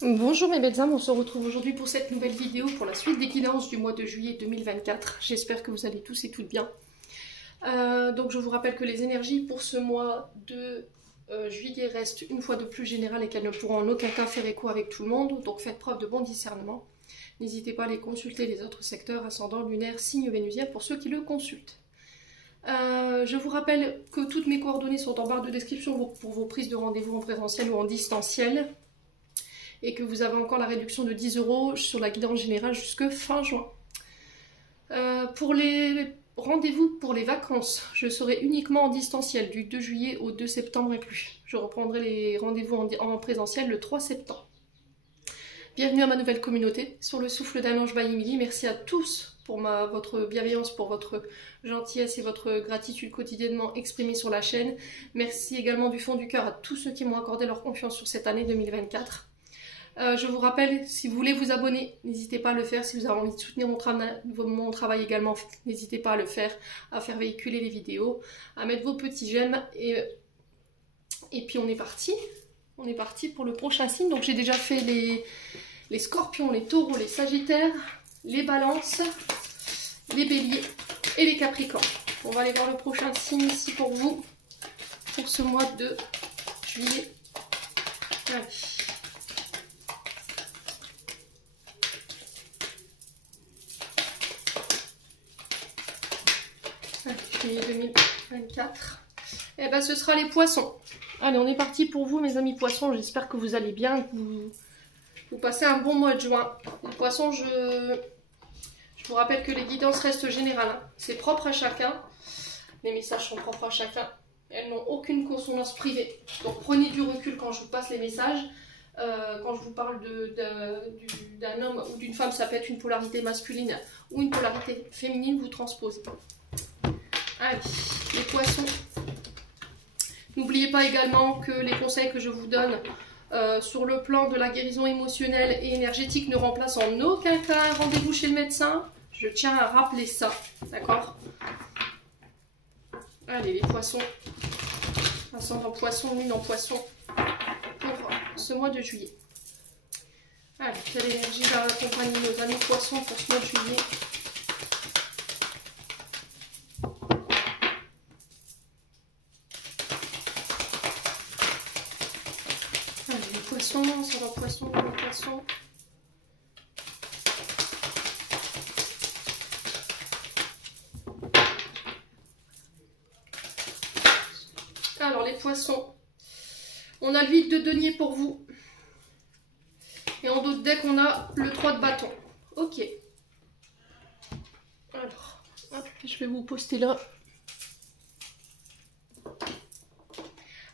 Bonjour mes belles âmes, on se retrouve aujourd'hui pour cette nouvelle vidéo pour la suite des guidances du mois de juillet 2024. J'espère que vous allez tous et toutes bien. Donc je vous rappelle que les énergies pour ce mois de juillet restent une fois de plus générales et qu'elles ne pourront en aucun cas faire écho avec tout le monde. Donc faites preuve de bon discernement. N'hésitez pas à aller consulter les autres secteurs, ascendant, lunaire, signe vénusien pour ceux qui le consultent. Je vous rappelle que toutes mes coordonnées sont en barre de description pour vos prises de rendez-vous en présentiel ou en distanciel. Et que vous avez encore la réduction de 10 € sur la guidance générale jusque fin juin. Pour les rendez-vous pour les vacances, je serai uniquement en distanciel du 2 juillet au 2 septembre inclus. Je reprendrai les rendez-vous en présentiel le 3 septembre. Bienvenue à ma nouvelle communauté, sur le souffle d'un ange by Emily. Merci à tous pour votre bienveillance, pour votre gentillesse et votre gratitude quotidiennement exprimée sur la chaîne. Merci également du fond du cœur à tous ceux qui m'ont accordé leur confiance sur cette année 2024. Je vous rappelle, si vous voulez vous abonner, n'hésitez pas à le faire. Si vous avez envie de soutenir mon travail également, n'hésitez pas à le faire, à faire véhiculer les vidéos, à mettre vos petits j'aime. Et puis on est parti. On est parti pour le prochain signe. Donc j'ai déjà fait les scorpions, les taureaux, les sagittaires, les balances, les béliers et les capricornes. On va aller voir le prochain signe ici pour vous, pour ce mois de juillet. Allez. Juillet 2024. Et ben ce sera les poissons. Allez, on est parti pour vous mes amis poissons. J'espère que vous allez bien, que vous passez un bon mois de juin. Les poissons, je vous rappelle que les guidances restent générales. Hein. C'est propre à chacun. Les messages sont propres à chacun. Elles n'ont aucune consonance privée. Donc prenez du recul quand je vous passe les messages. Quand je vous parle d'un homme ou d'une femme, ça peut être une polarité masculine ou une polarité féminine, vous transposez. Allez, les poissons. N'oubliez pas également que les conseils que je vous donne sur le plan de la guérison émotionnelle et énergétique ne remplacent en aucun cas un rendez-vous chez le médecin. Je tiens à rappeler ça, d'accord? Allez, les poissons. Ascendant poisson, lune en poisson pour ce mois de juillet. Allez, quelle énergie va accompagner nos amis poissons pour ce mois de juillet? Sur le poisson, le poisson. Alors les poissons, on a le 8 de denier pour vous. Et en dos de deck, on a le 3 de bâton. Ok. Alors, hop, je vais vous poster là.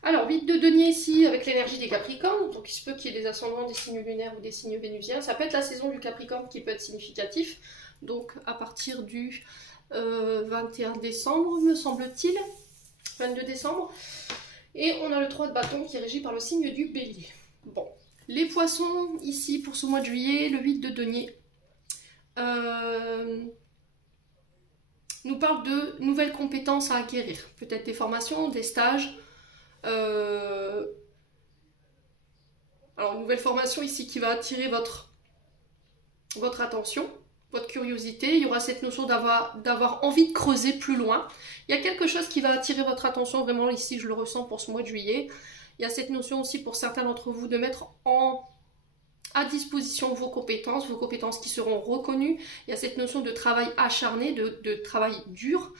Alors, 8 de denier ici avec l'énergie des Capricornes. Donc, il se peut qu'il y ait des ascendants, des signes lunaires ou des signes vénusiens. Ça peut être la saison du Capricorne qui peut être significatif. Donc, à partir du 21 décembre, me semble-t-il. 22 décembre. Et on a le 3 de bâton qui est régi par le signe du Bélier. Bon. Les poissons, ici, pour ce mois de juillet, le 8 de denier, nous parle de nouvelles compétences à acquérir. Peut-être des formations, des stages. Alors, nouvelle formation ici qui va attirer votre attention, votre curiosité. Il y aura cette notion d'avoir envie de creuser plus loin. Il y a quelque chose qui va attirer votre attention, vraiment ici je le ressens pour ce mois de juillet. Il y a cette notion aussi pour certains d'entre vous de mettre à disposition vos compétences qui seront reconnues. Il y a cette notion de travail acharné, de travail dur.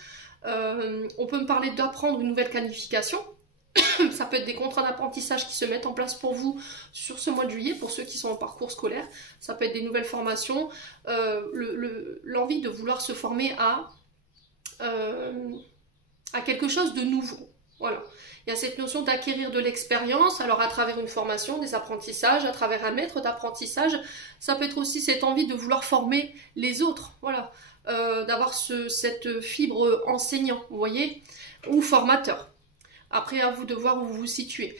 On peut me parler d'apprendre une nouvelle qualification. Ça peut être des contrats d'apprentissage qui se mettent en place pour vous sur ce mois de juillet, pour ceux qui sont en parcours scolaire. Ça peut être des nouvelles formations, l'envie de vouloir se former à quelque chose de nouveau. Voilà. Il y a cette notion d'acquérir de l'expérience, alors à travers une formation, des apprentissages, à travers un maître d'apprentissage. Ça peut être aussi cette envie de vouloir former les autres, voilà. D'avoir cette fibre enseignant, vous voyez, ou formateur. Après, à vous de voir où vous vous situez.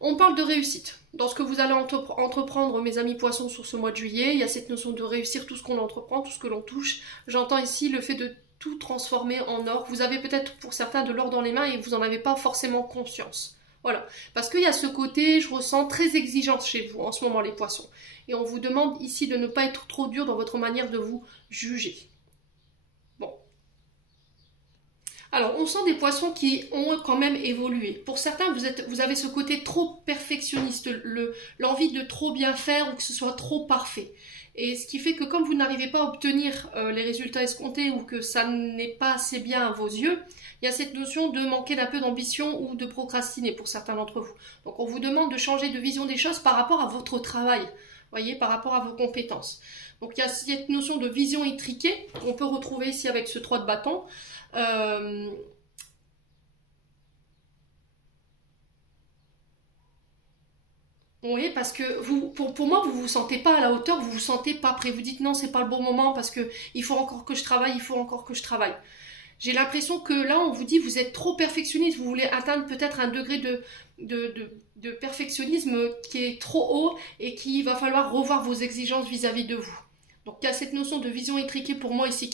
On parle de réussite. Dans ce que vous allez entreprendre, mes amis poissons, sur ce mois de juillet, il y a cette notion de réussir tout ce qu'on entreprend, tout ce que l'on touche. J'entends ici le fait de tout transformer en or. Vous avez peut-être pour certains de l'or dans les mains et vous n'en avez pas forcément conscience. Voilà, parce qu'il y a ce côté, je ressens, très exigeant chez vous en ce moment les poissons. Et on vous demande ici de ne pas être trop dur dans votre manière de vous juger. Bon. Alors, on sent des poissons qui ont quand même évolué. Pour certains, vous avez ce côté trop perfectionniste, l'envie de trop bien faire ou que ce soit trop parfait. Et ce qui fait que comme vous n'arrivez pas à obtenir les résultats escomptés ou que ça n'est pas assez bien à vos yeux, il y a cette notion de manquer d'un peu d'ambition ou de procrastiner pour certains d'entre vous. Donc on vous demande de changer de vision des choses par rapport à votre travail, voyez, par rapport à vos compétences. Donc il y a cette notion de vision étriquée qu'on peut retrouver ici avec ce 3 de bâton. Oui, parce que pour moi, vous vous sentez pas à la hauteur, vous vous sentez pas prêt. Vous dites non, c'est pas le bon moment parce que il faut encore que je travaille, il faut encore que je travaille. J'ai l'impression que là, on vous dit vous êtes trop perfectionniste, vous voulez atteindre peut-être un degré de perfectionnisme qui est trop haut et qu'il va falloir revoir vos exigences vis-à-vis de vous. Donc il y a cette notion de vision étriquée pour moi ici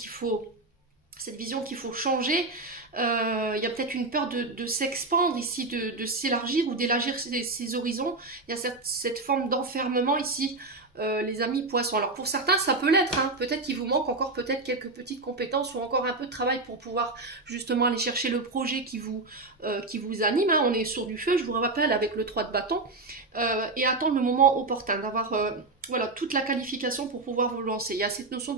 cette vision qu'il faut changer. Il y a peut-être une peur de s'expandre ici, de s'élargir ou d'élargir ses horizons. Il y a cette forme d'enfermement ici, les amis poissons. Alors pour certains, ça peut l'être. Hein. Peut-être qu'il vous manque encore peut-être quelques petites compétences ou encore un peu de travail pour pouvoir justement aller chercher le projet qui vous anime. Hein. On est sur du feu, je vous rappelle, avec le 3 de bâton. Et attendre le moment opportun, d'avoir voilà, toute la qualification pour pouvoir vous lancer. Il y a cette notion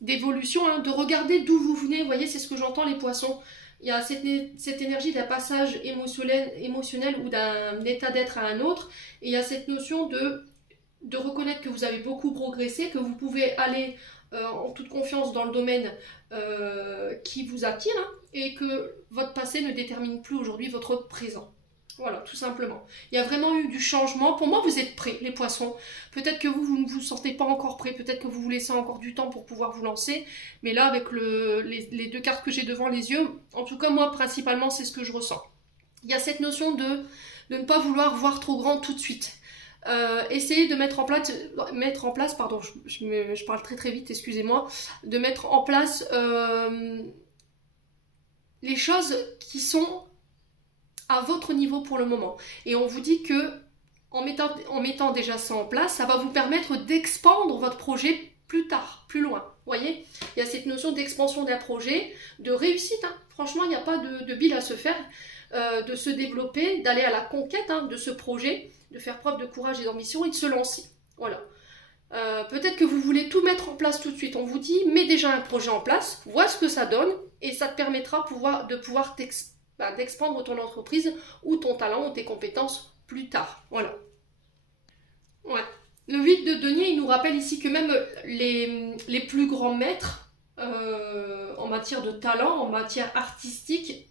d'évolution, hein, de regarder d'où vous venez. Vous voyez, c'est ce que j'entends les poissons. Il y a cette énergie d'un passage émotionnel ou d'un état d'être à un autre. Et il y a cette notion de reconnaître que vous avez beaucoup progressé, que vous pouvez aller en toute confiance dans le domaine qui vous attire, hein, et que votre passé ne détermine plus aujourd'hui votre présent. Voilà, tout simplement. Il y a vraiment eu du changement. Pour moi, vous êtes prêts, les poissons. Peut-être que vous ne vous sentez pas encore prêts. Peut-être que vous vous laissez encore du temps pour pouvoir vous lancer. Mais là, avec les 2 cartes que j'ai devant les yeux, en tout cas, moi, principalement, c'est ce que je ressens. Il y a cette notion de ne pas vouloir voir trop grand tout de suite. Essayez de mettre en place, pardon, je parle très très vite, excusez-moi, de mettre en place les choses qui sont à votre niveau pour le moment. Et on vous dit que en mettant déjà ça en place, ça va vous permettre d'expandre votre projet plus tard, plus loin. Vous voyez, il y a cette notion d'expansion d'un projet, de réussite. Hein. Franchement, il n'y a pas de bile à se faire, de se développer, d'aller à la conquête, hein, de ce projet, de faire preuve de courage et d'ambition et de se lancer. Voilà. Peut-être que vous voulez tout mettre en place tout de suite. On vous dit, mets déjà un projet en place, vois ce que ça donne et ça te permettra de pouvoir d'expandre ton entreprise ou ton talent ou tes compétences plus tard. Voilà. Ouais. Le 8 de denier, il nous rappelle ici que même les plus grands maîtres en matière de talent, en matière artistique,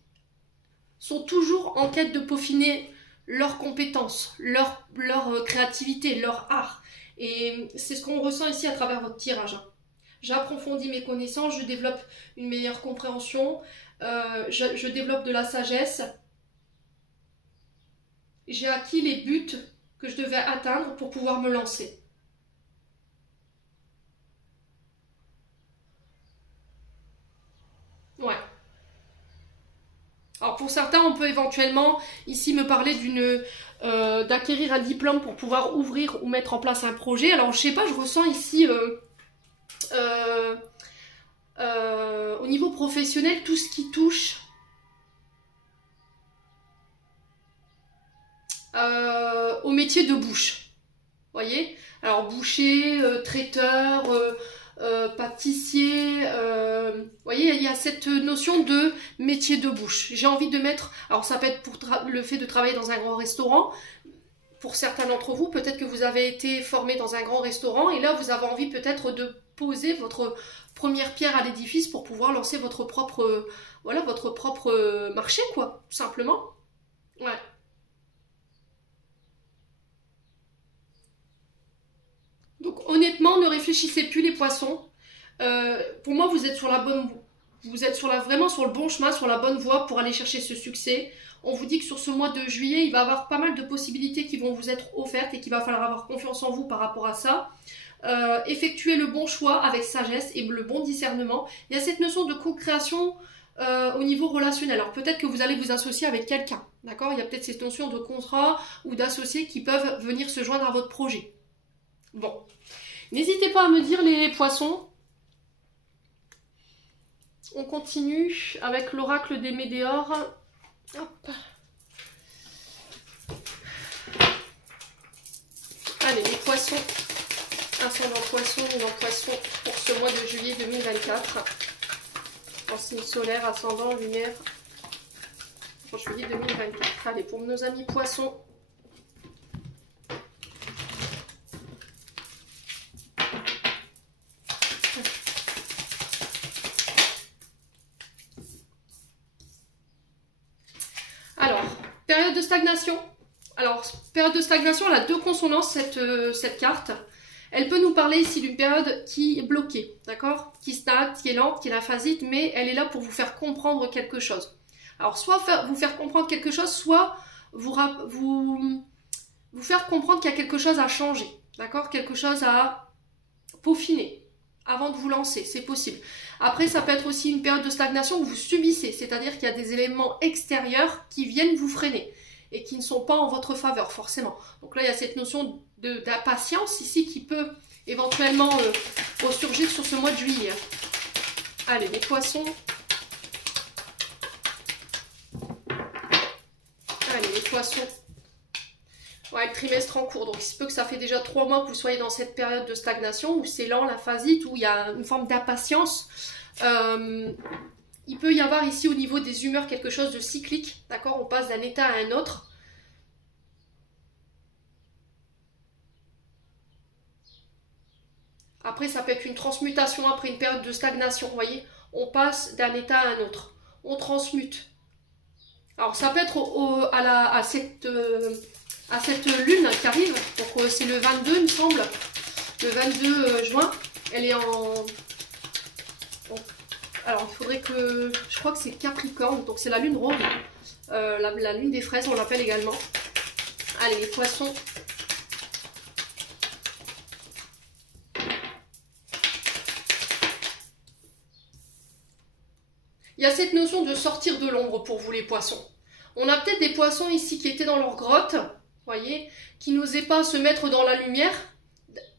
sont toujours en quête de peaufiner leurs compétences, leur créativité, leur art. Et c'est ce qu'on ressent ici à travers votre tirage. J'approfondis mes connaissances, je développe une meilleure compréhension, je développe de la sagesse. J'ai acquis les buts que je devais atteindre pour pouvoir me lancer. Ouais. Alors pour certains, on peut éventuellement ici me parler d'acquérir un diplôme pour pouvoir ouvrir ou mettre en place un projet. Alors je sais pas, je ressens ici au niveau professionnel tout ce qui touche au métier de bouche. Vous voyez? Alors boucher, traiteur, pâtissier, vous voyez, il y a cette notion de métier de bouche. J'ai envie de mettre, alors ça peut être pour le fait de travailler dans un grand restaurant. Pour certains d'entre vous, peut-être que vous avez été formé dans un grand restaurant et là vous avez envie peut-être de poser votre première pierre à l'édifice pour pouvoir lancer votre propre, voilà, votre propre marché, quoi, tout simplement. Ouais. Donc honnêtement, ne réfléchissez plus les poissons. Pour moi, vous êtes sur la bonne, vraiment sur le bon chemin, sur la bonne voie pour aller chercher ce succès. On vous dit que sur ce mois de juillet, il va y avoir pas mal de possibilités qui vont vous être offertes et qu'il va falloir avoir confiance en vous par rapport à ça. Effectuez le bon choix avec sagesse et le bon discernement. Il y a cette notion de co-création au niveau relationnel. Alors peut-être que vous allez vous associer avec quelqu'un, d'accord? Il y a peut-être cette notion de contrat ou d'associés qui peuvent venir se joindre à votre projet. Bon, n'hésitez pas à me dire les poissons. On continue avec l'oracle des Médéors. Hop. Allez, les poissons. Ascendant poisson ou non poisson pour ce mois de juillet 2024. En signe solaire, ascendant, lumière. Pour juillet 2024. Allez, pour nos amis poissons. Alors, période de stagnation. Alors, période de stagnation, elle a deux consonances, cette carte. Elle peut nous parler ici d'une période qui est bloquée, d'accord? Qui stagne, qui est lente, qui est lymphasite, mais elle est là pour vous faire comprendre quelque chose. Alors, soit vous faire comprendre quelque chose, soit vous faire comprendre qu'il y a quelque chose à changer, d'accord? Quelque chose à peaufiner avant de vous lancer, c'est possible. Après, ça peut être aussi une période de stagnation que vous subissez, c'est-à-dire qu'il y a des éléments extérieurs qui viennent vous freiner et qui ne sont pas en votre faveur, forcément. Donc là, il y a cette notion d'impatience ici qui peut éventuellement ressurgir sur ce mois de juillet. Allez, les poissons. Allez, les poissons. Ouais, le trimestre en cours. Donc, il se peut que ça fait déjà 3 mois que vous soyez dans cette période de stagnation où c'est lent, lymphasite, où il y a une forme d'impatience. Il peut y avoir ici au niveau des humeurs quelque chose de cyclique. D'accord? On passe d'un état à un autre. Après, ça peut être une transmutation après une période de stagnation. Vous voyez? On passe d'un état à un autre. On transmute. Alors, ça peut être à cette lune qui arrive. Donc, c'est le 22, il me semble. Le 22 juin. Elle est en... Alors, il faudrait que... Je crois que c'est Capricorne. Donc, c'est la lune rose. La lune des fraises, on l'appelle également. Allez, les poissons. Il y a cette notion de sortir de l'ombre pour vous les poissons. On a peut-être des poissons ici qui étaient dans leur grotte, voyez, qui n'osaient pas se mettre dans la lumière,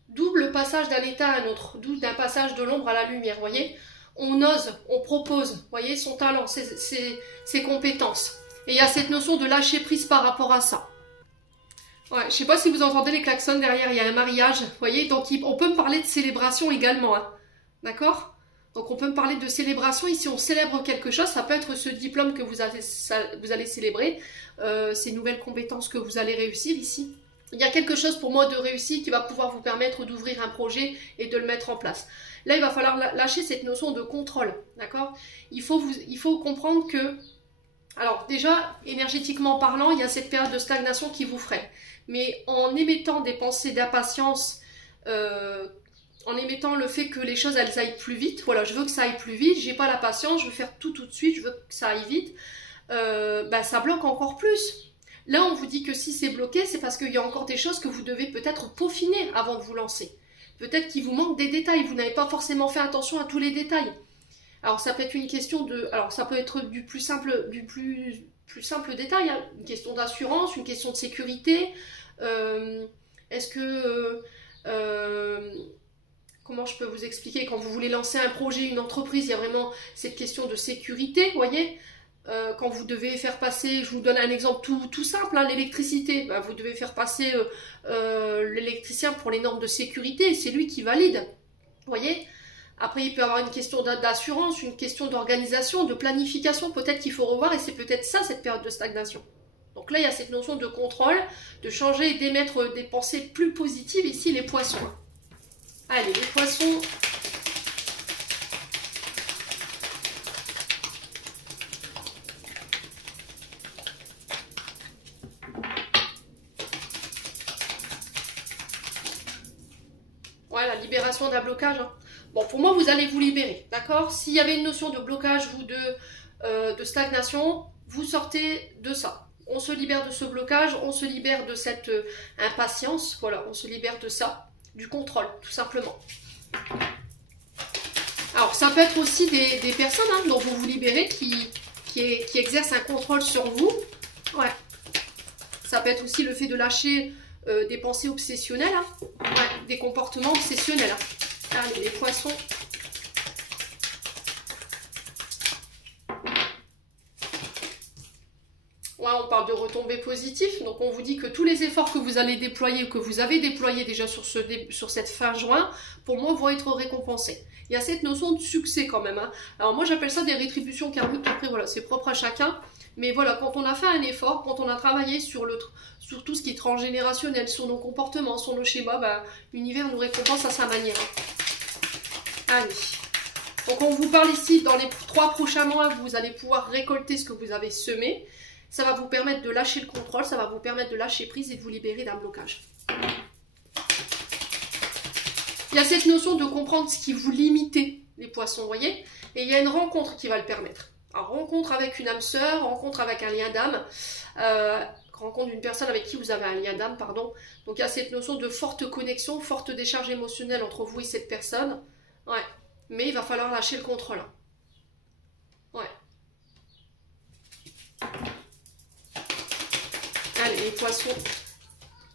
d'où le passage d'un état à un autre, d'où d'un passage de l'ombre à la lumière, voyez. On ose, on propose, voyez, son talent, ses compétences. Et il y a cette notion de lâcher prise par rapport à ça. Ouais, je ne sais pas si vous entendez les klaxons derrière, il y a un mariage, voyez, donc on peut me parler de célébration également, hein, d'accord ? Donc on peut me parler de célébration, ici on célèbre quelque chose, ça peut être ce diplôme que vous allez célébrer, ces nouvelles compétences que vous allez réussir ici. Il y a quelque chose pour moi de réussi qui va pouvoir vous permettre d'ouvrir un projet et de le mettre en place. Là il va falloir lâcher cette notion de contrôle, d'accord? Il faut comprendre que, alors déjà énergétiquement parlant, il y a cette période de stagnation qui vous freine. Mais en émettant des pensées d'impatience, en émettant le fait que les choses elles aillent plus vite, voilà, je veux que ça aille plus vite, j'ai pas la patience, je veux faire tout de suite, je veux que ça aille vite, ça bloque encore plus. Là on vous dit que si c'est bloqué, c'est parce qu'il y a encore des choses que vous devez peut-être peaufiner avant de vous lancer. Peut-être qu'il vous manque des détails, vous n'avez pas forcément fait attention à tous les détails. Alors ça peut être une question de, alors ça peut être du plus simple détail, hein, une question d'assurance, une question de sécurité, est-ce que... comment je peux vous expliquer, quand vous voulez lancer un projet, une entreprise, il y a vraiment cette question de sécurité, vous voyez, quand vous devez faire passer, je vous donne un exemple tout simple, hein, l'électricité, bah, vous devez faire passer l'électricien pour les normes de sécurité, c'est lui qui valide, vous voyez. Après, il peut y avoir une question d'assurance, une question d'organisation, de planification, peut-être qu'il faut revoir, et c'est peut-être ça, cette période de stagnation. Donc là, il y a cette notion de contrôle, de changer et d'émettre des pensées plus positives, ici, les poissons. Allez, les poissons. Ouais, la libération d'un blocage. Hein. Bon, pour moi, vous allez vous libérer, d'accord? S'il y avait une notion de blocage ou de stagnation, vous sortez de ça. On se libère de ce blocage, on se libère de cette impatience, voilà, on se libère de ça. Du contrôle, tout simplement. Alors, ça peut être aussi des personnes dont vous vous libérez qui exercent un contrôle sur vous. Ouais. Ça peut être aussi le fait de lâcher des pensées obsessionnelles, ouais, des comportements obsessionnels. Allez, les poissons. Ouais, on parle de retombées positives. Donc, on vous dit que tous les efforts que vous allez déployer ou que vous avez déployés déjà sur cette fin juin, pour moi, vont être récompensés. Il y a cette notion de succès quand même. Alors, moi, j'appelle ça des rétributions karmiques. Après, voilà, c'est propre à chacun. Mais voilà, quand on a fait un effort, quand on a travaillé sur tout ce qui est transgénérationnel, sur nos comportements, sur nos schémas, bah, l'univers nous récompense à sa manière. Allez. Donc on vous parle ici, dans les 3 prochains mois, vous allez pouvoir récolter ce que vous avez semé. Ça va vous permettre de lâcher le contrôle, ça va vous permettre de lâcher prise et de vous libérer d'un blocage. Il y a cette notion de comprendre ce qui vous limite, les poissons, vous voyez. Et il y a une rencontre qui va le permettre. Alors, rencontre avec une âme sœur, rencontre avec un lien d'âme, rencontre d'une personne avec qui vous avez un lien d'âme, pardon. Donc il y a cette notion de forte connexion, forte décharge émotionnelle entre vous et cette personne. Ouais. Mais il va falloir lâcher le contrôle. Ouais. Allez, les poissons.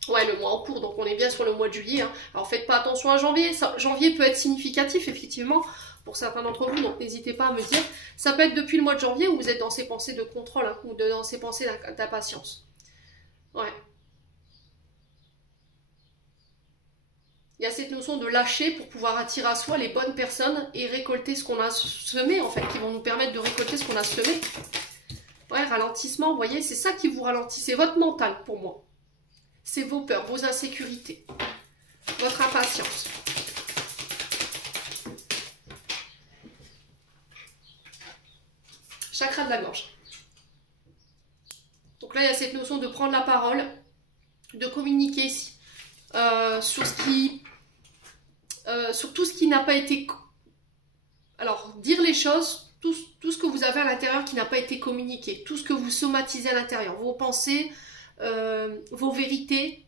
Ouais, le mois en cours, donc on est bien sur le mois de juillet. Alors faites pas attention à janvier. Janvier peut être significatif, effectivement, pour certains d'entre vous, donc n'hésitez pas à me dire. Ça peut être depuis le mois de janvier où vous êtes dans ces pensées de contrôle, ou dans ces pensées d'impatience. Ouais. Il y a cette notion de lâcher pour pouvoir attirer à soi les bonnes personnes et récolter ce qu'on a semé, en fait, qui vont nous permettre de récolter ce qu'on a semé. Ouais, ralentissement, vous voyez, c'est ça qui vous ralentit, c'est votre mental pour moi. C'est vos peurs, vos insécurités, votre impatience. Chakra de la gorge. Donc là, il y a cette notion de prendre la parole, de communiquer ici, sur tout ce qui n'a pas été... Alors, dire les choses, tout ce que vous avez à l'intérieur qui n'a pas été communiqué, tout ce que vous somatisez à l'intérieur, vos pensées, vos vérités.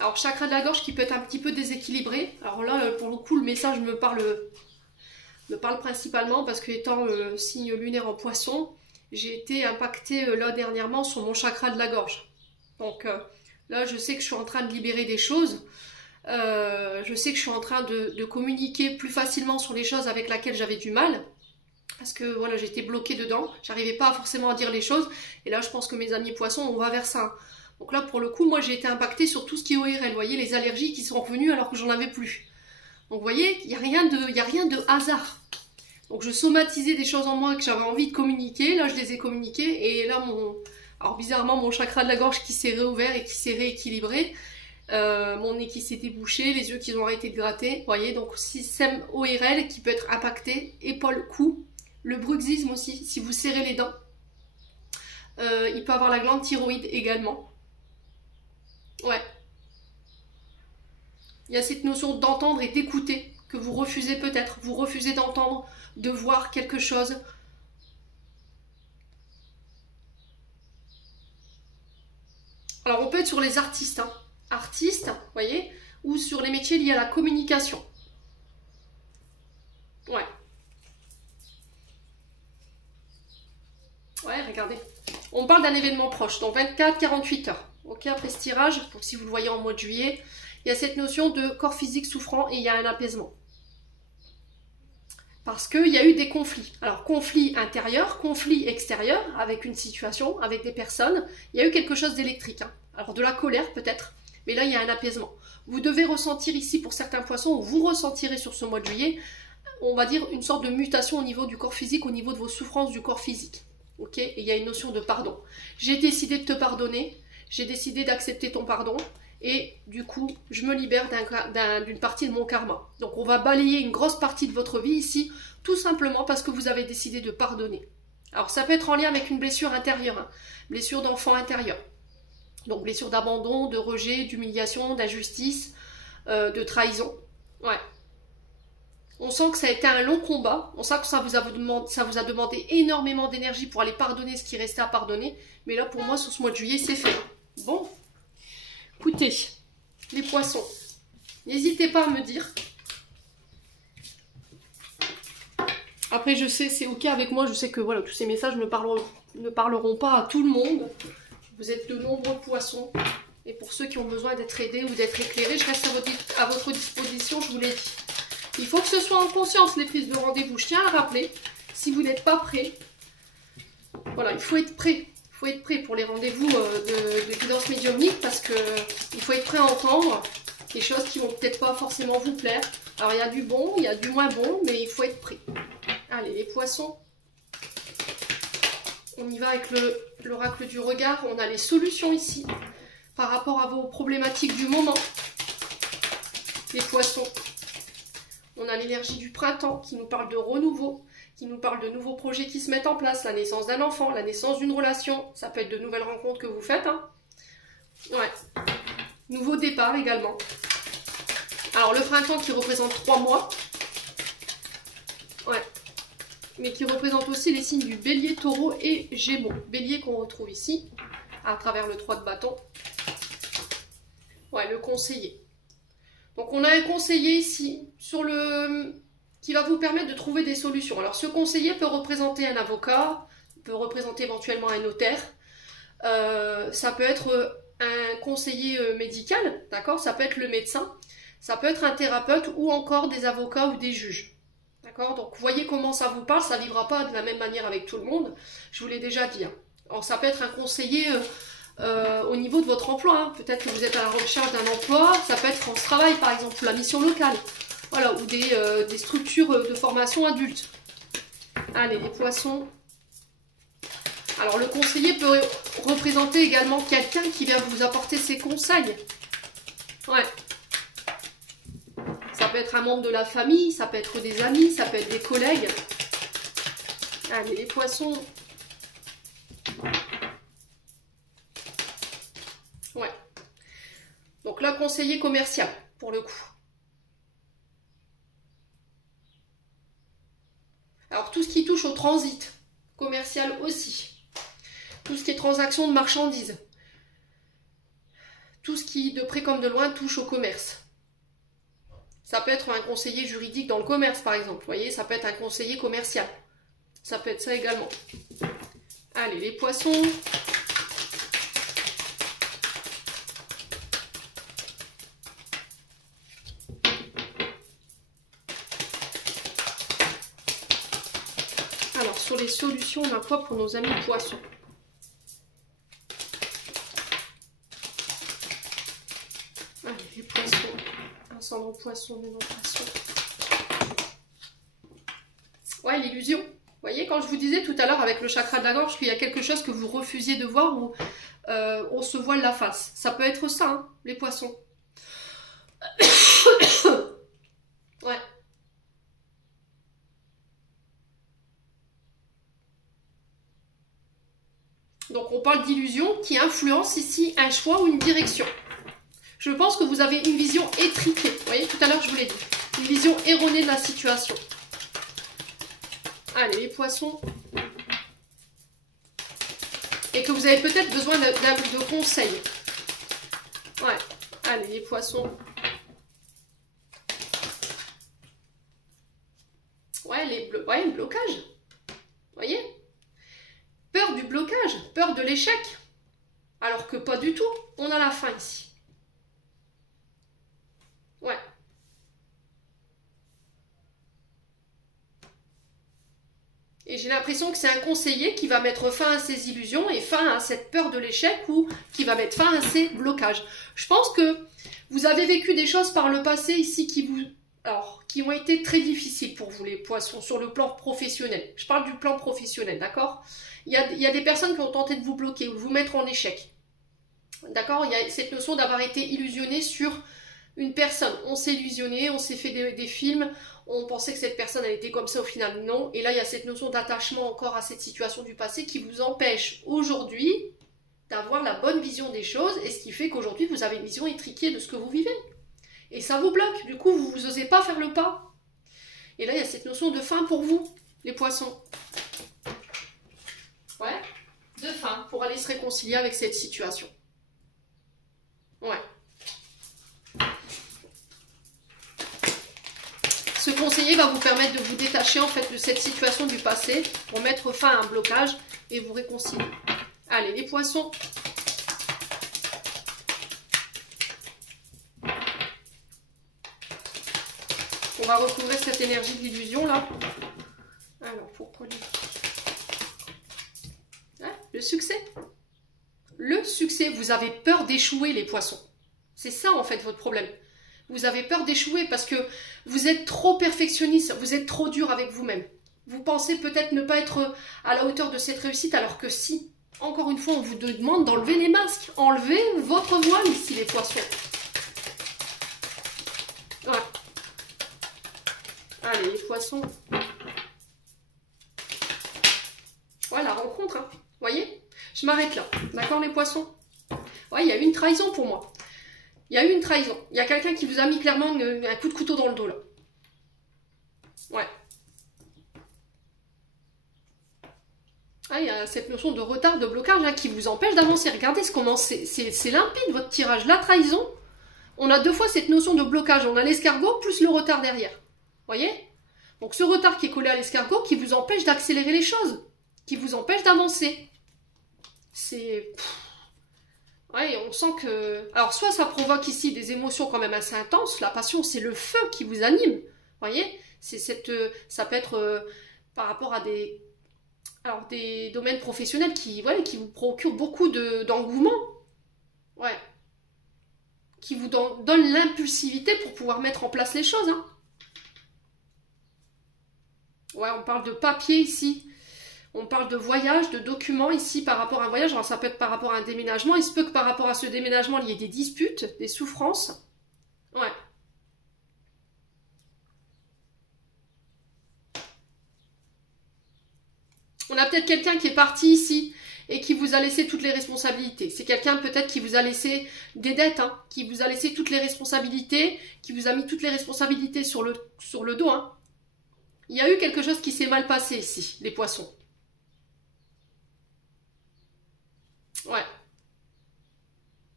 Alors, chakra de la gorge qui peut être un petit peu déséquilibré. Alors là, pour le coup, le message me parle principalement parce que étant signe lunaire en poisson, j'ai été impactée là dernièrement sur mon chakra de la gorge. Donc là, je sais que je suis en train de libérer des choses. Je sais que je suis en train de communiquer plus facilement sur les choses avec lesquelles j'avais du mal. Parce que voilà, j'étais bloquée dedans. J'arrivais pas forcément à dire les choses. Et là, je pense que mes amis poissons, on va vers ça. Donc là, pour le coup, moi, j'ai été impactée sur tout ce qui est ORL. Vous voyez, les allergies qui sont revenues alors que j'en avais plus. Donc vous voyez, il n'y a rien de hasard. Donc je somatisais des choses en moi que j'avais envie de communiquer. Là, je les ai communiquées. Et là, alors bizarrement, mon chakra de la gorge qui s'est réouvert et qui s'est rééquilibré. Mon nez qui s'est débouché, les yeux qui ont arrêté de gratter. Vous voyez, donc système ORL qui peut être impacté. Épaule, cou. Le bruxisme aussi, si vous serrez les dents. Il peut avoir la glande thyroïde également. Ouais. Il y a cette notion d'entendre et d'écouter que vous refusez peut-être. Vous refusez d'entendre, de voir quelque chose. Alors on peut être sur les artistes, artistes, vous voyez, ou sur les métiers liés à la communication. Ouais. Ouais, regardez. On parle d'un événement proche, dans 24-48 heures. Ok, après ce tirage, pour si vous le voyez en mois de juillet, il y a cette notion de corps physique souffrant et il y a un apaisement. Parce qu'il y a eu des conflits. Alors, conflit intérieur, conflit extérieur, avec une situation, avec des personnes. Il y a eu quelque chose d'électrique. Alors, de la colère peut-être, mais là, il y a un apaisement. Vous devez ressentir ici, pour certains poissons, ou vous ressentirez sur ce mois de juillet, on va dire une sorte de mutation au niveau du corps physique, au niveau de vos souffrances du corps physique. Ok, et il y a une notion de pardon. J'ai décidé de te pardonner, j'ai décidé d'accepter ton pardon, et du coup, je me libère d'une partie de mon karma. Donc on va balayer une grosse partie de votre vie ici, tout simplement parce que vous avez décidé de pardonner. Alors ça peut être en lien avec une blessure intérieure, blessure d'enfant intérieur. Donc blessure d'abandon, de rejet, d'humiliation, d'injustice, de trahison. Ouais. On sent que ça a été un long combat, on sent que ça vous a demandé énormément d'énergie pour aller pardonner ce qui restait à pardonner. Mais là, pour moi, sur ce mois de juillet, c'est fait. Bon, écoutez, les poissons, n'hésitez pas à me dire Après, je sais, c'est ok avec moi, je sais que voilà, tous ces messages ne parleront pas à tout le monde. Vous êtes de nombreux poissons. Et pour ceux qui ont besoin d'être aidés ou d'être éclairés, je reste à votre disposition, je vous l'ai dit. Il faut que ce soit en conscience, les prises de rendez-vous. Je tiens à rappeler, si vous n'êtes pas prêt, voilà, il faut être prêt. Il faut être prêt pour les rendez-vous de guidance médiumnique parce qu'il faut être prêt à entendre des choses qui vont peut-être pas forcément vous plaire. Alors, il y a du bon, il y a du moins bon, mais il faut être prêt. Allez, les poissons. On y va avec l'oracle du regard. On a les solutions ici par rapport à vos problématiques du moment. Les poissons. On a l'énergie du printemps qui nous parle de renouveau, qui nous parle de nouveaux projets qui se mettent en place, la naissance d'un enfant, la naissance d'une relation. Ça peut être de nouvelles rencontres que vous faites. Hein. Ouais. Nouveau départ également. Alors le printemps qui représente 3 mois. Ouais. Mais qui représente aussi les signes du bélier, taureau et gémeaux. Bélier qu'on retrouve ici, à travers le 3 de bâton. Ouais, le conseiller. Donc on a un conseiller ici, qui va vous permettre de trouver des solutions. Alors ce conseiller peut représenter un avocat, peut représenter éventuellement un notaire. Ça peut être un conseiller médical, d'accord? Ça peut être le médecin. Ça peut être un thérapeute ou encore des avocats ou des juges. D'accord? Donc, vous voyez comment ça vous parle, ça ne vivra pas de la même manière avec tout le monde. Je vous l'ai déjà dit. Hein. Alors, ça peut être un conseiller au niveau de votre emploi. Hein. Peut-être que vous êtes à la recherche d'un emploi. Ça peut être France Travail, par exemple, ou la mission locale. Voilà, ou des structures de formation adulte. Allez, les poissons. Alors, le conseiller peut représenter également quelqu'un qui vient vous apporter ses conseils. Ouais. Ça peut être un membre de la famille, ça peut être des amis, ça peut être des collègues. Allez, les poissons. Ouais. Donc là, conseiller commercial, pour le coup. Alors, tout ce qui touche au transit, commercial aussi. Tout ce qui est transaction de marchandises. Tout ce qui, de près comme de loin, touche au commerce. Ça peut être un conseiller juridique dans le commerce, par exemple. Vous voyez, ça peut être un conseiller commercial. Ça peut être ça également. Allez, les poissons. Alors, sur les solutions, on a quoi pour nos amis poissons? Allez, les poissons. Ascendant poisson, non poisson. Ouais, l'illusion. Vous voyez, quand je vous disais tout à l'heure avec le chakra de la gorge qu'il y a quelque chose que vous refusiez de voir ou on se voile la face. Ça peut être ça, hein, les poissons. Ouais. Donc on parle d'illusion qui influence ici un choix ou une direction. Je pense que vous avez une vision étriquée. Vous voyez, tout à l'heure, je vous l'ai dit. Une vision erronée de la situation. Allez, les poissons. Et que vous avez peut-être besoin de conseils. Ouais. Allez, les poissons. Ouais, le blocage. Vous voyez? Peur du blocage, peur de l'échec. Alors que pas du tout. On a la fin ici. Ouais. Et j'ai l'impression que c'est un conseiller qui va mettre fin à ses illusions et fin à cette peur de l'échec ou qui va mettre fin à ses blocages. Je pense que vous avez vécu des choses par le passé ici qui ont été très difficiles pour vous les poissons sur le plan professionnel. Je parle du plan professionnel, d'accord? Il y a des personnes qui ont tenté de vous bloquer ou de vous mettre en échec. D'accord? Il y a cette notion d'avoir été illusionné sur une personne. On s'est illusionné, on s'est fait des films, on pensait que cette personne elle était comme ça, au final non. Et là il y a cette notion d'attachement encore à cette situation du passé qui vous empêche aujourd'hui d'avoir la bonne vision des choses et ce qui fait qu'aujourd'hui vous avez une vision étriquée de ce que vous vivez. Et ça vous bloque, du coup vous n'osez pas faire le pas. Et là il y a cette notion de fin pour vous, les poissons. Ouais, de fin pour aller se réconcilier avec cette situation. Ouais. Ce conseiller va vous permettre de vous détacher en fait de cette situation du passé pour mettre fin à un blocage et vous réconcilier. Allez, les poissons. On va recouvrir cette énergie de l'illusion là. Alors, pourquoi lui? Le succès. Le succès. Vous avez peur d'échouer, les poissons. C'est ça en fait votre problème. Vous avez peur d'échouer parce que vous êtes trop perfectionniste, vous êtes trop dur avec vous-même. Vous pensez peut-être ne pas être à la hauteur de cette réussite alors que si. Encore une fois, on vous demande d'enlever les masques. Enlevez votre voile ici, les poissons. Ouais. Allez, les poissons. Voilà, la rencontre. Hein. Vous voyez? Je m'arrête là. D'accord, les poissons? Ouais, il y a eu une trahison pour moi. Il y a eu une trahison. Il y a quelqu'un qui vous a mis clairement un coup de couteau dans le dos, là. Ouais. Ah, il y a cette notion de retard, de blocage là, qui vous empêche d'avancer. Regardez comment c'est limpide, votre tirage. La trahison, on a deux fois cette notion de blocage. On a l'escargot plus le retard derrière. Vous voyez? Donc ce retard qui est collé à l'escargot qui vous empêche d'accélérer les choses. Qui vous empêche d'avancer. C'est... Ouais, on sent que... Alors, soit ça provoque ici des émotions quand même assez intenses. La passion, c'est le feu qui vous anime. Vous voyez? C'est cette... Ça peut être par rapport à des... Alors, des domaines professionnels qui vous procurent beaucoup d'engouement. Ouais. Qui vous donnent l'impulsivité pour pouvoir mettre en place les choses. Hein. Ouais, on parle de papier ici. On parle de voyage, de documents ici par rapport à un voyage. Alors ça peut être par rapport à un déménagement. Il se peut que par rapport à ce déménagement, il y ait des disputes, des souffrances. Ouais. On a peut-être quelqu'un qui est parti ici et qui vous a laissé toutes les responsabilités. C'est quelqu'un peut-être qui vous a laissé des dettes, hein, qui vous a laissé toutes les responsabilités, qui vous a mis toutes les responsabilités sur le dos. Hein. Il y a eu quelque chose qui s'est mal passé ici, les poissons. Ouais.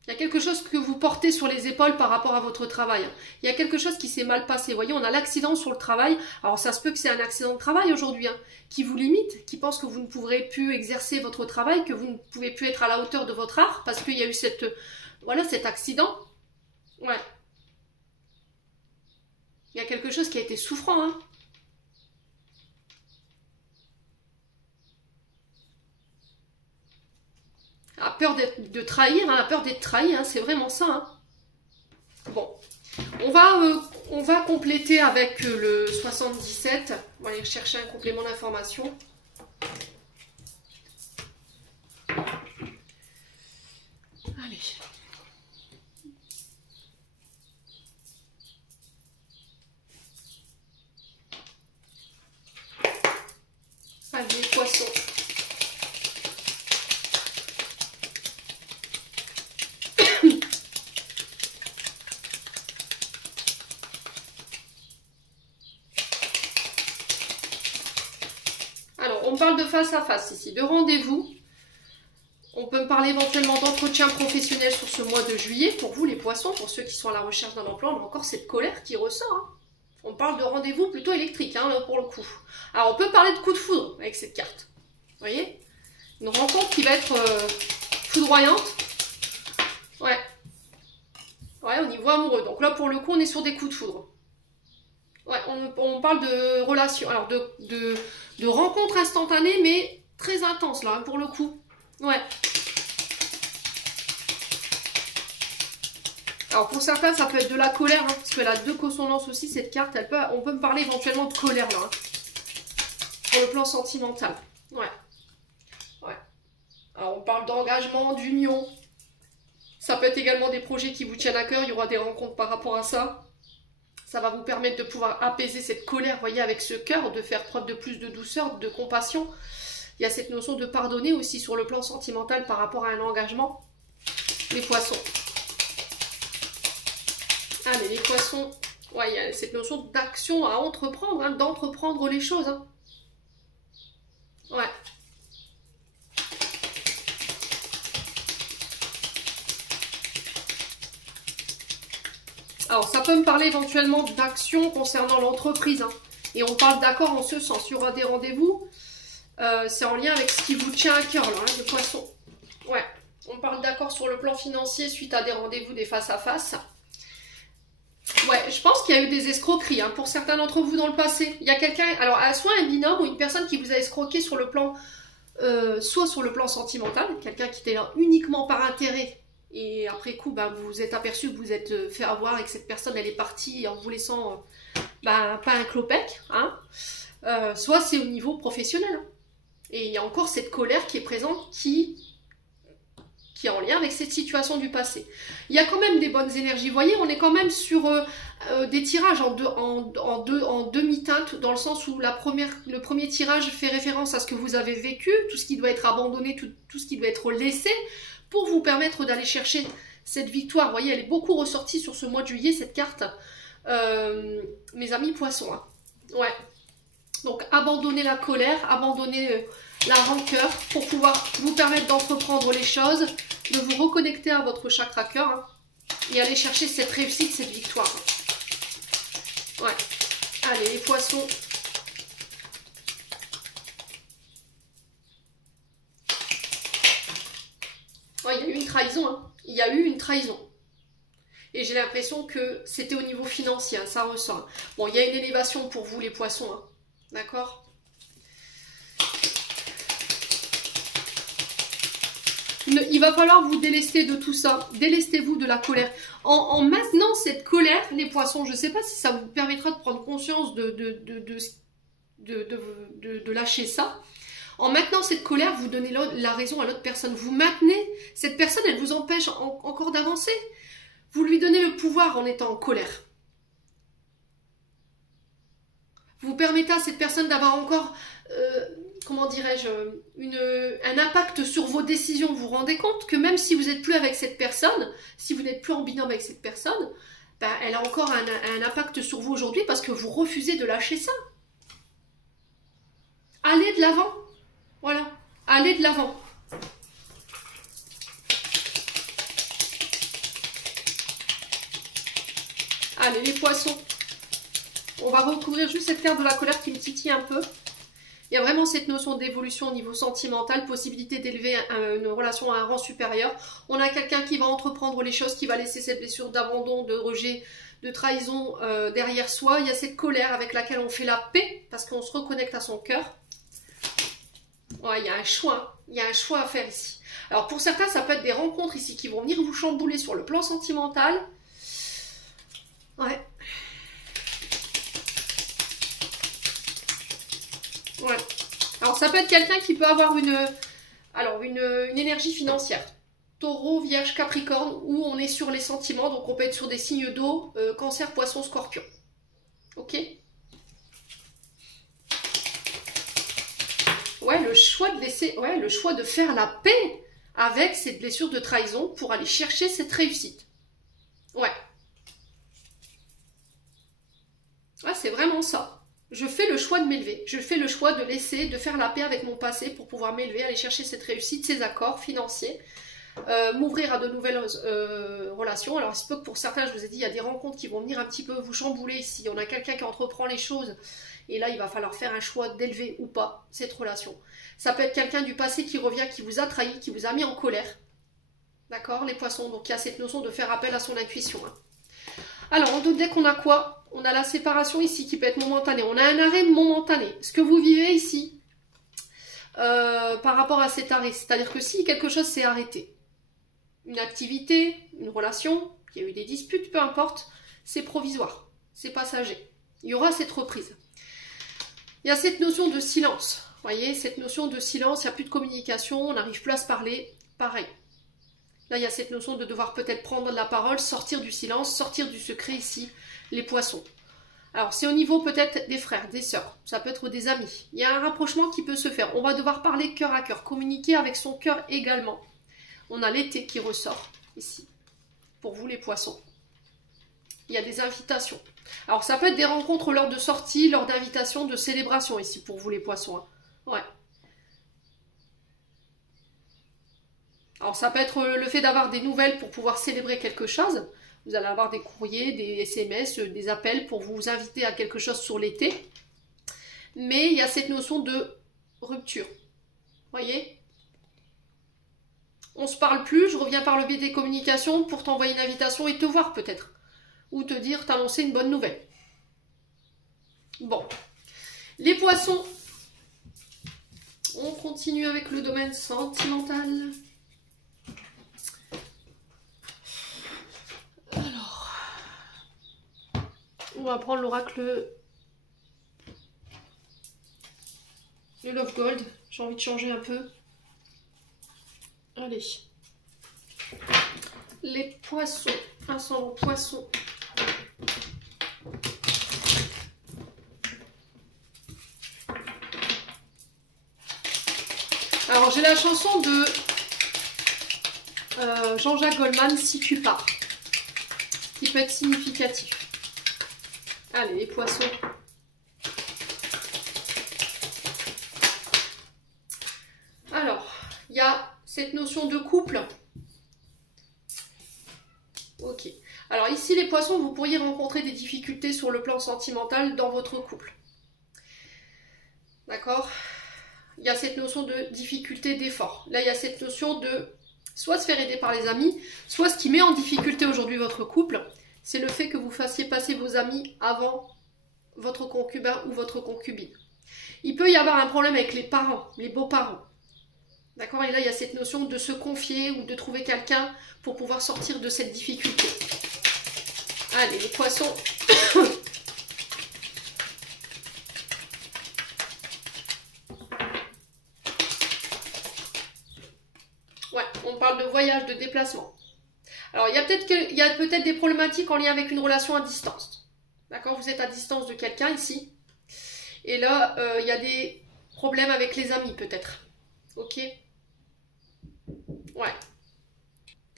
Il y a quelque chose que vous portez sur les épaules par rapport à votre travail. Il y a quelque chose qui s'est mal passé. Vous voyez, on a l'accident sur le travail. Alors, ça se peut que c'est un accident de travail aujourd'hui, hein, qui vous limite, qui pense que vous ne pourrez plus exercer votre travail, que vous ne pouvez plus être à la hauteur de votre art, parce qu'il y a eu cet accident. Ouais. Il y a quelque chose qui a été souffrant, hein. La peur de trahir, hein, la peur d'être trahi, hein, c'est vraiment ça. Hein. Bon, on va compléter avec le 77. On va aller chercher un complément d'information. Allez. Allez, poisson. On parle de face à face ici, de rendez-vous. On peut me parler éventuellement d'entretien professionnel sur ce mois de juillet. Pour vous les poissons, pour ceux qui sont à la recherche d'un emploi, on a encore cette colère qui ressort. Hein. On parle de rendez-vous plutôt électrique, hein, là, pour le coup. Alors on peut parler de coup de foudre avec cette carte. Vous voyez? Une rencontre qui va être foudroyante. Ouais. Ouais, au niveau amoureux. Donc là pour le coup on est sur des coups de foudre. Ouais, on parle de relation, alors de rencontres instantanées, mais très intenses là, pour le coup. Ouais. Alors pour certains, ça peut être de la colère, hein, parce qu'elle a deux consonances aussi, cette carte. On peut me parler éventuellement de colère là, hein, sur le plan sentimental. Ouais. Ouais. Alors on parle d'engagement, d'union. Ça peut être également des projets qui vous tiennent à cœur, il y aura des rencontres par rapport à ça. Ça va vous permettre de pouvoir apaiser cette colère, vous voyez, avec ce cœur, de faire preuve de plus de douceur, de compassion. Il y a cette notion de pardonner aussi sur le plan sentimental par rapport à un engagement. Les poissons. Ah, mais les poissons, ouais, il y a cette notion d'action à entreprendre, hein, d'entreprendre les choses. Hein. Ouais. Alors, ça peut me parler éventuellement d'actions concernant l'entreprise. Hein. Et on parle d'accord en ce sens. Il y aura des rendez-vous. C'est en lien avec ce qui vous tient à cœur, là, hein, le poisson. Ouais, on parle d'accord sur le plan financier suite à des rendez-vous, des face-à-face. Ouais, je pense qu'il y a eu des escroqueries hein, pour certains d'entre vous dans le passé. Il y a quelqu'un, alors soit un binôme ou une personne qui vous a escroqué sur le plan, soit sur le plan sentimental, quelqu'un qui était là uniquement par intérêt. Et après coup, bah, vous vous êtes aperçu que vous êtes fait avoir et que cette personne, elle est partie en vous laissant bah, pas un clopec. Hein. Soit c'est au niveau professionnel. Hein. Et il y a encore cette colère qui est présente qui est en lien avec cette situation du passé. Il y a quand même des bonnes énergies. Vous voyez, on est quand même sur des tirages en demi-teinte, dans le sens où le premier tirage fait référence à ce que vous avez vécu, tout ce qui doit être abandonné, tout ce qui doit être laissé, pour vous permettre d'aller chercher cette victoire. Vous voyez, elle est beaucoup ressortie sur ce mois de juillet, cette carte, mes amis poissons. Hein. Ouais. Donc, abandonner la colère, abandonner la rancœur pour pouvoir vous permettre d'entreprendre les choses, de vous reconnecter à votre chakra cœur hein, et aller chercher cette réussite, cette victoire. Ouais. Allez, les poissons. Ouais, il y a eu une trahison. Hein. Il y a eu une trahison. Et j'ai l'impression que c'était au niveau financier, hein, ça ressort. Bon, il y a une élévation pour vous, les poissons. Hein. D'accord ? Il va falloir vous délester de tout ça. Délestez-vous de la colère. En maintenant cette colère, les poissons, je ne sais pas si ça vous permettra de prendre conscience de lâcher ça. En maintenant cette colère, vous donnez la raison à l'autre personne. Vous maintenez cette personne, elle vous empêche encore d'avancer. Vous lui donnez le pouvoir en étant en colère. Vous permettez à cette personne d'avoir encore, comment dirais-je, un impact sur vos décisions. Vous vous rendez compte que même si vous n'êtes plus avec cette personne, si vous n'êtes plus en binôme avec cette personne, ben, elle a encore un impact sur vous aujourd'hui parce que vous refusez de lâcher ça. Allez de l'avant. Voilà. Allez de l'avant. Allez, les poissons. On va recouvrir juste cette carte de la colère qui me titille un peu. Il y a vraiment cette notion d'évolution au niveau sentimental, possibilité d'élever une relation à un rang supérieur. On a quelqu'un qui va entreprendre les choses, qui va laisser cette blessure d'abandon, de rejet, de trahison derrière soi. Il y a cette colère avec laquelle on fait la paix, parce qu'on se reconnecte à son cœur. Ouais, il y a un choix. Il y a un choix à faire ici. Alors pour certains, ça peut être des rencontres ici qui vont venir vous chambouler sur le plan sentimental. Ouais. Ouais. Alors ça peut être quelqu'un qui peut avoir une énergie financière. Taureau, Vierge, Capricorne, où on est sur les sentiments, donc on peut être sur des signes d'eau, Cancer, Poisson, Scorpion. Ok? Ouais, le choix de laisser, ouais, le choix de faire la paix avec cette blessure de trahison pour aller chercher cette réussite. Ouais. Ouais, c'est vraiment ça. Je fais le choix de m'élever. Je fais le choix de laisser, de faire la paix avec mon passé pour pouvoir m'élever, aller chercher cette réussite, ces accords financiers, m'ouvrir à de nouvelles relations. Alors, il se peut que pour certains, je vous ai dit, il y a des rencontres qui vont venir un petit peu vous chambouler ici. On a quelqu'un qui entreprend les choses et là, il va falloir faire un choix d'élever ou pas cette relation. Ça peut être quelqu'un du passé qui revient, qui vous a trahi, qui vous a mis en colère. D'accord, les poissons? Donc, il y a cette notion de faire appel à son intuition. Hein. Alors, en deux decks, on a quoi? On a la séparation ici qui peut être momentanée. On a un arrêt momentané. Ce que vous vivez ici, par rapport à cet arrêt, c'est-à-dire que si quelque chose s'est arrêté, une activité, une relation, il y a eu des disputes, peu importe, c'est provisoire, c'est passager. Il y aura cette reprise. Il y a cette notion de silence. Vous voyez, cette notion de silence, il n'y a plus de communication, on n'arrive plus à se parler. Pareil. Là, il y a cette notion de devoir peut-être prendre la parole, sortir du silence, sortir du secret ici, les poissons. Alors, c'est au niveau peut-être des frères, des sœurs, ça peut être des amis. Il y a un rapprochement qui peut se faire. On va devoir parler cœur à cœur, communiquer avec son cœur également. On a l'été qui ressort ici, pour vous les poissons. Il y a des invitations. Alors, ça peut être des rencontres lors de sorties, lors d'invitations, de célébrations ici, pour vous les poissons. Hein. Ouais. Alors, ça peut être le fait d'avoir des nouvelles pour pouvoir célébrer quelque chose. Vous allez avoir des courriers, des SMS, des appels pour vous inviter à quelque chose sur l'été. Mais il y a cette notion de rupture. Voyez? On se parle plus, je reviens par le biais des communications pour t'envoyer une invitation et te voir peut-être. Ou te dire, t'annoncer une bonne nouvelle. Bon. Les poissons. On continue avec le domaine sentimental. Alors. On va prendre l'oracle. Le Love Gold. J'ai envie de changer un peu. Allez. Les poissons. Ascendant poisson. Alors j'ai la chanson de Jean-Jacques Goldman, Si tu pars, qui peut être significatif. Allez, les poissons. Alors, il y a cette notion de couple. Ok. Alors ici, les poissons, vous pourriez rencontrer des difficultés sur le plan sentimental dans votre couple. D'accord ? Il y a cette notion de difficulté d'effort. Là, il y a cette notion de soit se faire aider par les amis, soit ce qui met en difficulté aujourd'hui votre couple, c'est le fait que vous fassiez passer vos amis avant votre concubin ou votre concubine. Il peut y avoir un problème avec les parents, les beaux-parents. D'accord? Et là, il y a cette notion de se confier ou de trouver quelqu'un pour pouvoir sortir de cette difficulté. Allez, les poissons. Ouais, on parle de voyage, de déplacement. Alors, il y a peut-être des problématiques en lien avec une relation à distance. D'accord? Vous êtes à distance de quelqu'un ici. Et là, il y a des problèmes avec les amis, peut-être. Ok? Ouais.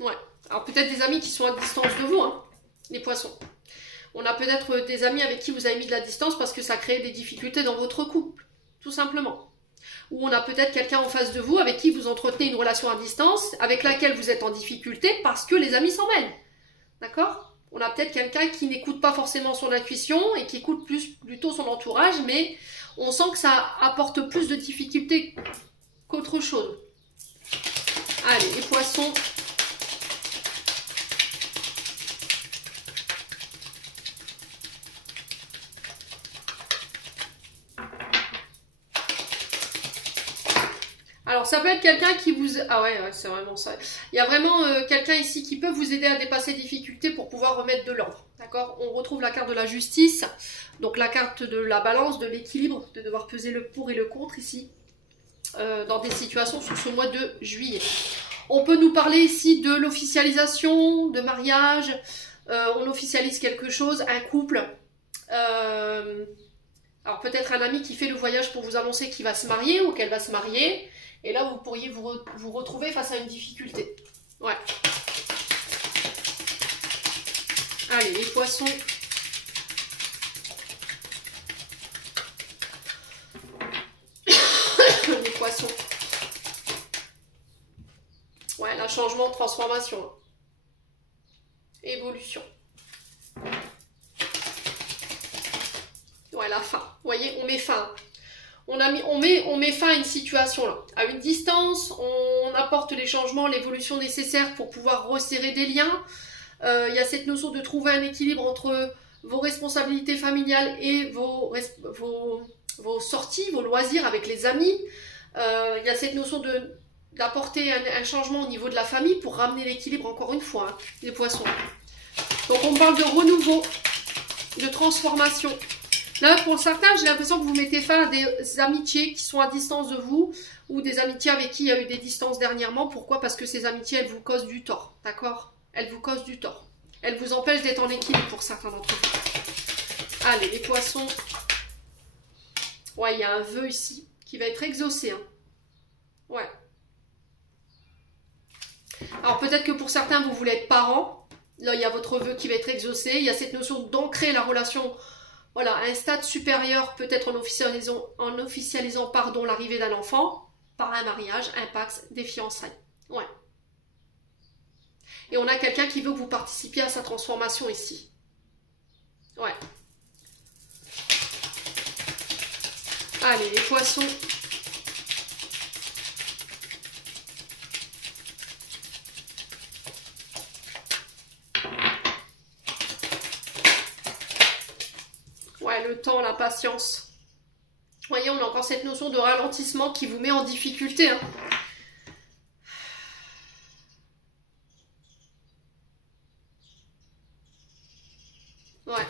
Ouais. Alors, peut-être des amis qui sont à distance de vous, hein, les poissons. On a peut-être des amis avec qui vous avez mis de la distance parce que ça crée des difficultés dans votre couple. Tout simplement. Ou on a peut-être quelqu'un en face de vous avec qui vous entretenez une relation à distance, avec laquelle vous êtes en difficulté parce que les amis s'en mêlent. D'accord? On a peut-être quelqu'un qui n'écoute pas forcément son intuition et qui écoute plutôt son entourage, mais on sent que ça apporte plus de difficultés qu'autre chose. Allez, les poissons. Alors, ça peut être quelqu'un qui vous... Ah ouais, c'est vraiment ça. Il y a vraiment quelqu'un ici qui peut vous aider à dépasser les difficultés pour pouvoir remettre de l'ordre. D'accord? On retrouve la carte de la justice, donc la carte de la balance, de l'équilibre, de devoir peser le pour et le contre ici, dans des situations sur ce mois de juillet. On peut nous parler ici de l'officialisation, de mariage, on officialise quelque chose, un couple... alors peut-être un ami qui fait le voyage pour vous annoncer qu'il va se marier ou qu'elle va se marier. Et là, vous pourriez vous retrouver face à une difficulté. Ouais. Allez, les poissons. Les poissons. Ouais, là, changement, transformation. Évolution. Ouais, la fin. Vous voyez, on met fin. On met fin à une situation là, à une distance, on apporte les changements, l'évolution nécessaire pour pouvoir resserrer des liens. Il y a cette notion de trouver un équilibre entre vos responsabilités familiales et vos sorties, vos loisirs avec les amis. Il y a cette notion d'apporter un changement au niveau de la famille pour ramener l'équilibre encore une fois, hein, les poissons. Donc on parle de renouveau, de transformation. Là, pour certains, j'ai l'impression que vous mettez fin à des amitiés qui sont à distance de vous ou des amitiés avec qui il y a eu des distances dernièrement. Pourquoi? Parce que ces amitiés, elles vous causent du tort, d'accord? Elles vous causent du tort. Elles vous empêchent d'être en équilibre pour certains d'entre vous. Allez, les poissons. Ouais, il y a un vœu ici qui va être exaucé. Hein. Ouais. Alors, peut-être que pour certains, vous voulez être parents. Là, il y a votre vœu qui va être exaucé. Il y a cette notion d'ancrer la relation... Voilà, à un stade supérieur, peut-être en officialisant l'arrivée d'un enfant, par un mariage, un pax, des fiançailles. Ouais. Et on a quelqu'un qui veut que vous participiez à sa transformation ici. Ouais. Allez, les poissons. Ouais, le temps, la patience. Vous voyez, on a encore cette notion de ralentissement qui vous met en difficulté. Hein. Ouais.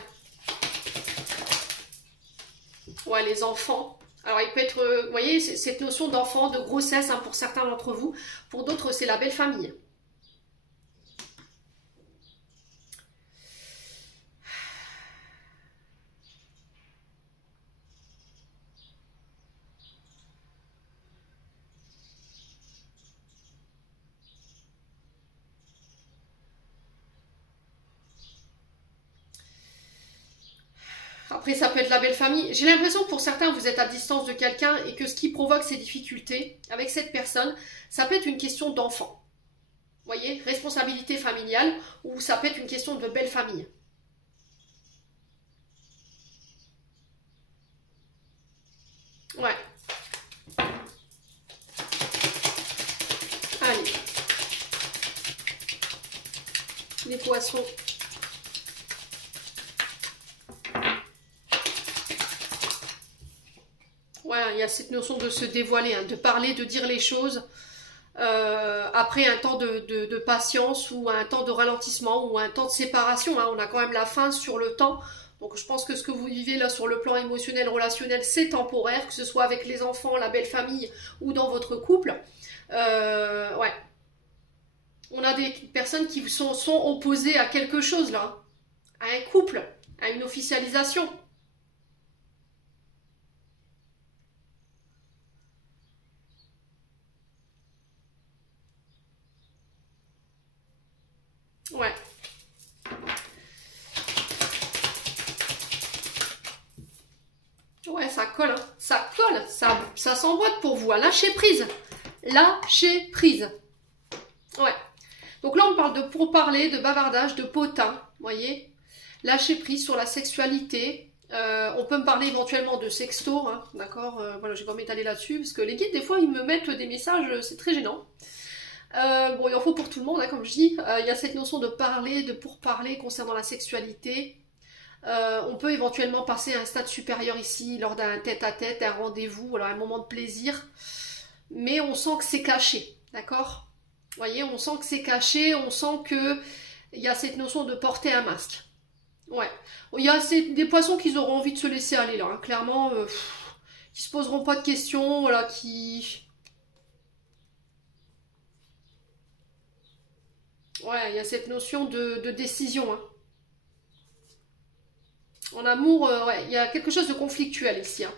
Ouais, les enfants. Alors, il peut être, vous voyez, cette notion d'enfant, de grossesse, hein, pour certains d'entre vous. Pour d'autres, c'est la belle famille. Après, ça peut être la belle famille. J'ai l'impression que pour certains, vous êtes à distance de quelqu'un et que ce qui provoque ces difficultés avec cette personne, ça peut être une question d'enfant. Vous voyez, responsabilité familiale, ou ça peut être une question de belle famille. Ouais. Allez. Les poissons. Voilà, il y a cette notion de se dévoiler, hein, de parler, de dire les choses après un temps de patience ou un temps de ralentissement ou un temps de séparation. Hein, on a quand même la fin sur le temps. Donc je pense que ce que vous vivez là sur le plan émotionnel, relationnel, c'est temporaire, que ce soit avec les enfants, la belle famille ou dans votre couple. Ouais. On a des personnes qui sont opposées à quelque chose là, à un couple, à une officialisation. Ouais. Ouais, ça colle, hein. Ça colle, ça s'emboîte pour vous. Lâcher prise. Lâcher prise. Ouais. Donc là, on parle de pourparler, de bavardage, de potin. Vous voyez, lâcher prise sur la sexualité. On peut me parler éventuellement de sexto. Hein, d'accord, voilà, je vais pas m'étaler là-dessus. Parce que les guides, des fois, ils me mettent des messages. C'est très gênant. Bon, il en faut pour tout le monde, hein, comme je dis. Il y a cette notion de parler, de pourparler concernant la sexualité. On peut éventuellement passer à un stade supérieur ici lors d'un tête-à-tête, un rendez-vous, voilà, un moment de plaisir. Mais on sent que c'est caché, d'accord? Vous voyez, on sent que c'est caché, on sent que il y a cette notion de porter un masque. Ouais. Il y a des poissons qui auront envie de se laisser aller là, hein, clairement, qui se poseront pas de questions, voilà, qui... Ouais, il y a cette notion de décision, hein. En amour, ouais, il y a quelque chose de conflictuel ici. Hein.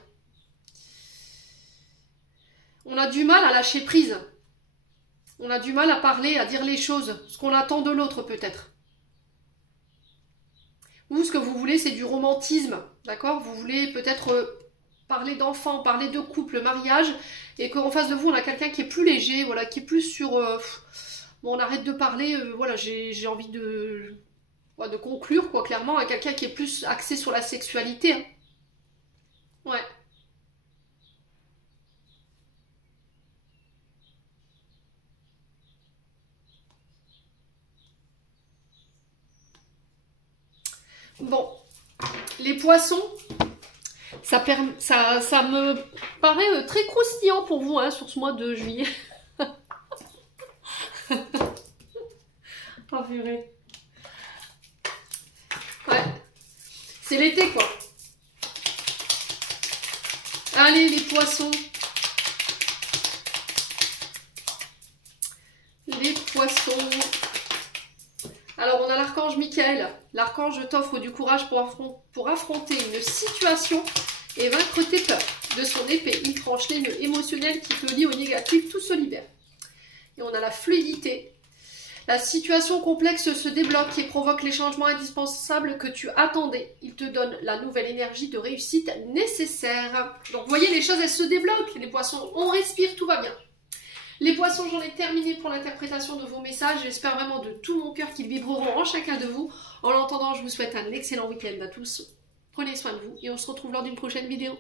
On a du mal à lâcher prise. On a du mal à parler, à dire les choses, ce qu'on attend de l'autre peut-être. Ou ce que vous voulez, c'est du romantisme, d'accord? Vous voulez peut-être parler d'enfants, parler de couple, mariage, et qu'en face de vous, on a quelqu'un qui est plus léger, voilà, qui est plus sur... bon, on arrête de parler, voilà, j'ai envie de conclure, quoi, clairement, à quelqu'un qui est plus axé sur la sexualité. Hein. Ouais. Bon, les poissons, ça me paraît très croustillant pour vous, hein, sur ce mois de juillet. Oh purée. Ouais, c'est l'été, quoi. Allez, les poissons. Les poissons. Alors, on a l'archange Michael. L'archange t'offre du courage pour affronter une situation et vaincre tes peurs. De son épée, il tranche les nœuds émotionnels qui te lient au négatif, tout se libère. Et on a la fluidité. La situation complexe se débloque et provoque les changements indispensables que tu attendais. Il te donne la nouvelle énergie de réussite nécessaire. Donc, vous voyez, les choses, elles se débloquent. Les poissons, on respire, tout va bien. Les poissons, j'en ai terminé pour l'interprétation de vos messages. J'espère vraiment de tout mon cœur qu'ils vibreront en chacun de vous. En l'entendant, je vous souhaite un excellent week-end à tous. Prenez soin de vous et on se retrouve lors d'une prochaine vidéo.